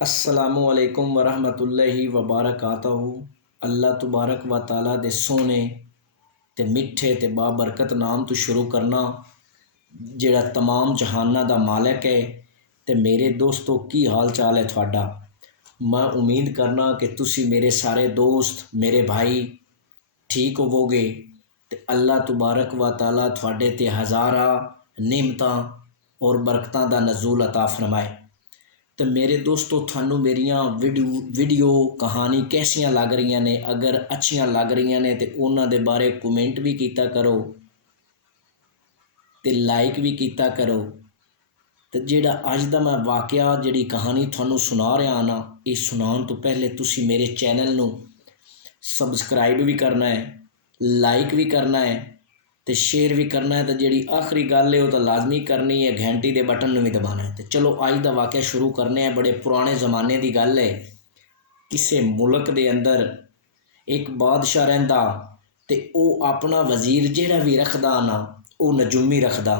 अस्सलामुअलैकुम वरहमतुल्लाहि वबरकातहू। अल्लाह तबारक व ताला दे सोने ते मिठे ते बाबरकत नाम तो शुरू करना जेड़ा तमाम जहाना दा मालिक है। ते मेरे दोस्तों की हाल चाल है थोड़ा। मैं उम्मीद करना कि तुसी मेरे सारे दोस्त मेरे भाई ठीक होवोगे ते अल्लाह तबारक व ताला थोड़े ते हज़ारा नेमतां और बरकतां दा नज़ूल अता फरमाए। तो मेरे दोस्तों थानू मेरिया वीडियो कहानी कैसियां लग रही ने? अगर अच्छियां लग रही ने तो उन्होंने दे बारे कमेंट भी किया करो ते लाइक भी किया करो। तो जेड़ा अज दा मैं वाकया जिहड़ी कहानी थानू सुना रहा ना, ये सुनाने तो पहले तुसी मेरे चैनल नू सबसक्राइब भी करना है, लाइक भी करना है तो शेयर भी करना है। तो जी आखिरी गल है वह तो लाजमी करनी है, घंटी के बटन में भी दबाना है। तो चलो अज का वाक़या शुरू करने हैं। बड़े पुराने ज़माने की गल है। किसी मुल्क के अंदर एक बादशाह रहिंदा ते वह अपना वजीर जिहड़ा भी रखदा ना, वो नजूमी रखदा।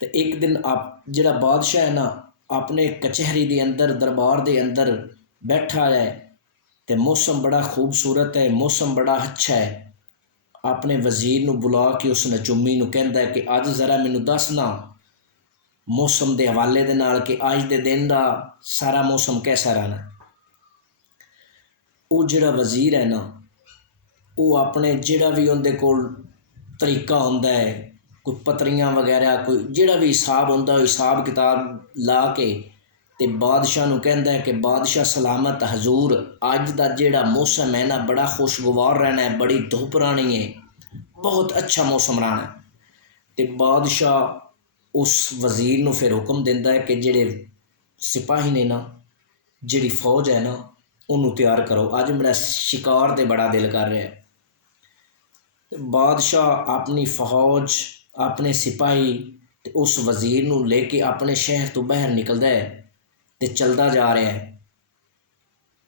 तो एक दिन आप जिहड़ा बादशाह है ना, अपने कचहरी के अंदर दरबार के अंदर बैठा है तो मौसम बड़ा खूबसूरत है, मौसम बड़ा अच्छा है। अपने वजीर नूं बुला के उस नजूमी नूं कहंदा है कि अज जरा मैनू दसना मौसम के हवाले दे नाल कि अज दे दिन का सारा मौसम कैसा रहना। वो जिहड़ा वजीर है ना, वो अपने जिहड़ा भी उहदे कोल तरीका हुंदा है, कोई पत्रियां वगैरह कोई जिहड़ा भी हिसाब हुंदा, हिसाब किताब ला के ते बादशाह नूं कहंदा है कि बादशाह सलामत हजूर, अज का जिहड़ा मौसम है ना बड़ा खुशगवार रहना है, बड़ी धुप रहनी है, बहुत अच्छा मौसम रहना है। तो बादशाह उस वजीर नूं फिर हुक्म दिंदा है कि जिहड़े सिपाही ने ना, जिहड़ी फौज है ना, उन्होंने तैयार करो, अज मेरा शिकार ते बड़ा दिल कर रहा है। बादशाह अपनी फौज अपने सिपाही ते उस वजीर नूं लेके अपने शहर तो बाहर निकलदा है ते चलदा जा रहा है।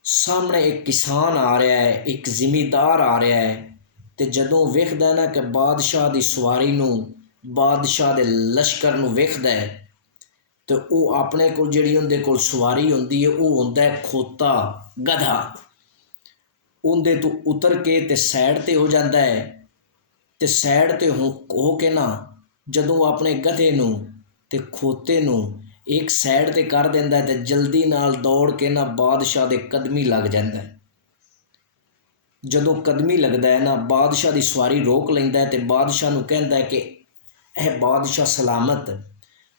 सामने एक किसान आ रहा है, एक जिमीदार आ रहा है। तो जदों वेखदा ना कि बादशाह की सवारी नूं, बादशाह के लश्कर नूं वेखदा है, तो वह अपने को जिहड़ी उहदे कोल सवारी होंदी है वह हुंदा है खोता, गधा। उहदे तो उतर के ते साइड ते हो जाता है ते साइड ते हो के ना जदों अपने गधे नूं ते खोते नूं एक साइड ते कर दिंदा है ते जल्दी नाल दौड़ के ना बादशाह दे कदमी लग जाता है। जदों कदमी लगता है ना, बादशाह की सवारी रोक लैंदा है ते बादशाह नूं कहंदा है कि यह बादशाह सलामत,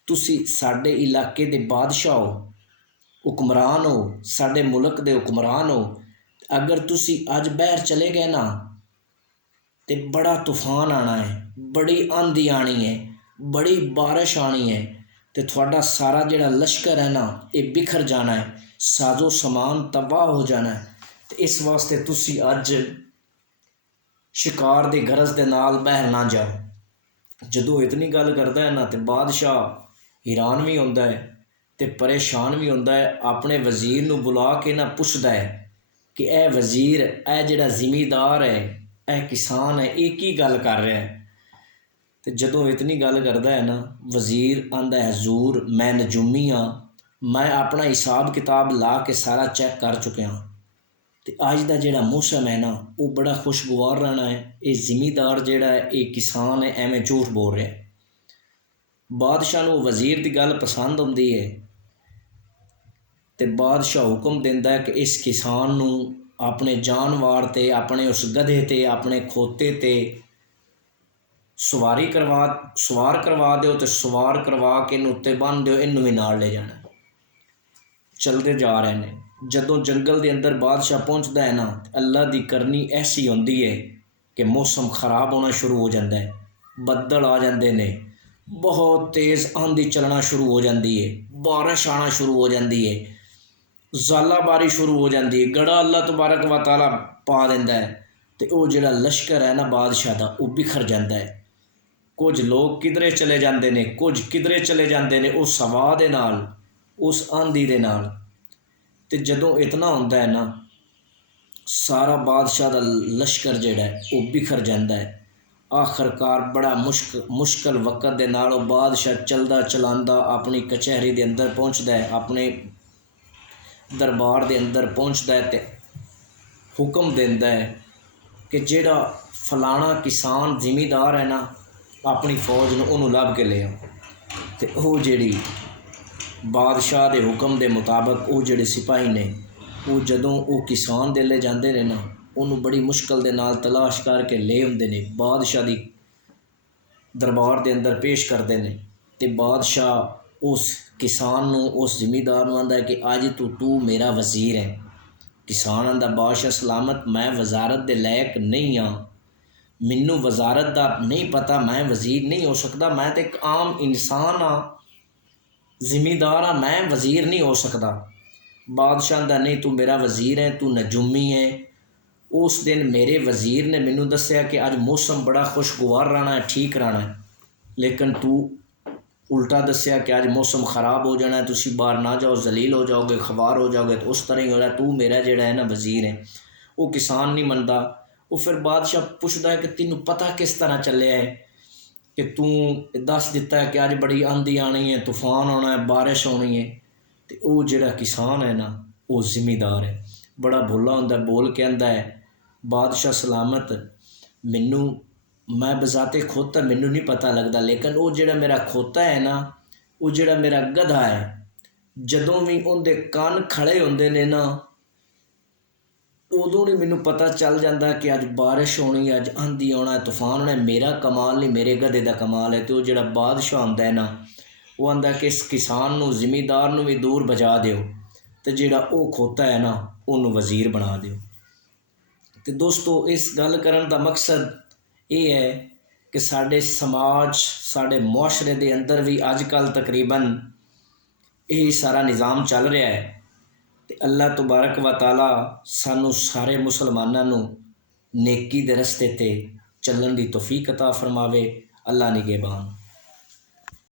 तुसी साडे इलाके दे बादशाह हो, हुक्मरान हो, साडे मुल्क दे हुक्मरान हो। अगर तुसी अज बाहर चले गए ना तो बड़ा तूफान आना है, बड़ी आंधी आनी है, बड़ी बारिश आनी है, तो थोड़ा सारा जिहड़ा लश्कर है ना ये बिखर जाना है, साजो समान तबाह हो जाना है। तो इस वास्ते तुसी अज शिकार की गरज के नाल बाहर ना जाओ। जदों इतनी गल करता है ना तो बादशाह हैरान भी होंदा है ते परेशान भी होंदा है। अपने वजीर नूं बुला के ना पुछदा है कि यह वजीर, यह जिहड़ा जिमीदार है, यह किसान है, ये की गल कर रहा है। तो जदों इतनी गल करता है ना, वजीर आंदा है हजूर मैं नजूमी हाँ, मैं अपना हिसाब किताब ला के सारा चैक कर चुकिया। तो अज का जिहड़ा मौसम है ना वो बड़ा खुशगवार रहना है। ये जिमीदार जिहड़ा है, ये किसान है, एवें झूठ बोल रहा है। बादशाह नूं वजीर की गल पसंद आउंदी है तो बादशाह हुक्म दिंदा है कि इस किसान नूं अपने जानवर ते, अपने उस गधे ते, अपने खोते ते सवार करवा दो तो सवार करवा के इनू उत्ते बन दो, इनू भी नाल ले जाना। चलते जा रहे हैं। जदों जंगल के अंदर बादशाह पहुँचता है ना, अल्लाह की करनी ऐसी होंदी है कि मौसम खराब होना शुरू हो जाता है, बदल आ जाते हैं, बहुत तेज़ आंधी चलना शुरू हो जाती है, बारिश आना शुरू हो जाती है, ज़ालाबारी शुरू हो जाती है, गड़ा अल्लाह तबारक व तआला पा दिंदा है। तो वह जिहड़ा लश्कर है ना बादशाह का वह बिखर जाता है। कुछ लोग किधरे चले जाते हैं, कुछ किधरे चले जाते हैं उस हवा दे नाल, उस आंधी दे नाल। ते जदों इतना होंदा है ना, सारा बादशाह का लश्कर जिहड़ा है वह बिखर जाता है। आखिरकार बड़ा मुश्किल वक्त दे नाल बादशाह चलदा चलांदा अपनी कचहरी के अंदर पहुँचता है, अपने दरबार के अंदर पहुँचता है तो हुक्म देंदा है कि जेड़ा फलाना किसान जिमीदार है ना, अपनी फौज नूं उहनूं लभ के ले आओ। तो वह जिहड़ी बादशाह के हुक्म के मुताबिक वो जिहड़े सिपाही ने वो जदों वो किसान दे ले जाते हैं ना, उन्होंने बड़ी मुश्किल के नाल तलाश करके ले आते हैं, बादशाह की दरबार के अंदर पेश करते हैं। तो बादशाह उस किसान नूं, उस जिमीदार नूं आंदा है कि अज तू मेरा वजीर है। किसान आंदा बादशाह सलामत, मैं वजारत के लायक नहीं हाँ, मैनू वजारत का नहीं पता, मैं वजीर नहीं हो सकता, मैं तो एक आम इंसान हाँ, जिमीदार हाँ, मैं वजीर नहीं हो सकता। बादशाह आंदा नहीं, तू मेरा वजीर है, तू नजूमी है। उस दिन मेरे वजीर ने मैनू दस्या कि अज मौसम बड़ा खुशगवार रहना है, ठीक रहना है, लेकिन तू उल्टा दस्या कि अज मौसम खराब हो जाना है, तुसी बाहर ना जाओ, जलील हो जाओगे, खबार हो जाओगे। तो उस तरह ही हो रहा, तू मेरा जिहड़ा है ना वजीर है। वो किसान नहीं मनता। वो फिर बादशाह पुछदा है कि तेनू पता किस तरह चलिया है कि तू दस दिता है कि अज बड़ी आंधी आनी है, तूफान आना है, बारिश होनी है। तो वो जिहड़ा किसान है ना, वो जिमीदार है, बड़ा भोला हुंदा, बोल के आंदा है बादशाह सलामत, मैनू मैं बजाते खोता मैनू नहीं पता लगता, लेकिन वो जिहड़ा मेरा खोता है ना, वो जिहड़ा मेरा गधा है, जदों भी उहदे कंन खड़े हुंदे ने ना, उदों नहीं मैनू पता चल जाता कि अज बारिश होनी है, अज आंधी आना है, तूफान होना है। मेरा कमाल नहीं, मेरे गधे का कमाल है। तो जिहड़ा बादशाह हुंदा है ना, वो आंदा कि इस किसान नूं, जिमीदार नूं भी दूर बजा दिओ, तो जिहड़ा वो खोता है ना, उन्होंने वजीर बना दिओ। तो दोस्तों, इस गल करन दा मकसद ये है कि साडे समाज, साडे मुआशरे दे अंदर भी अजकल तकरीबन यही सारा निज़ाम चल रहा है। तो अल्लाह तबारक व तआला सानू सारे मुसलमानां नूं नेकी दे रस्ते ते चलण दी तौफीक अता फरमावे। अल्लाह निगहबान।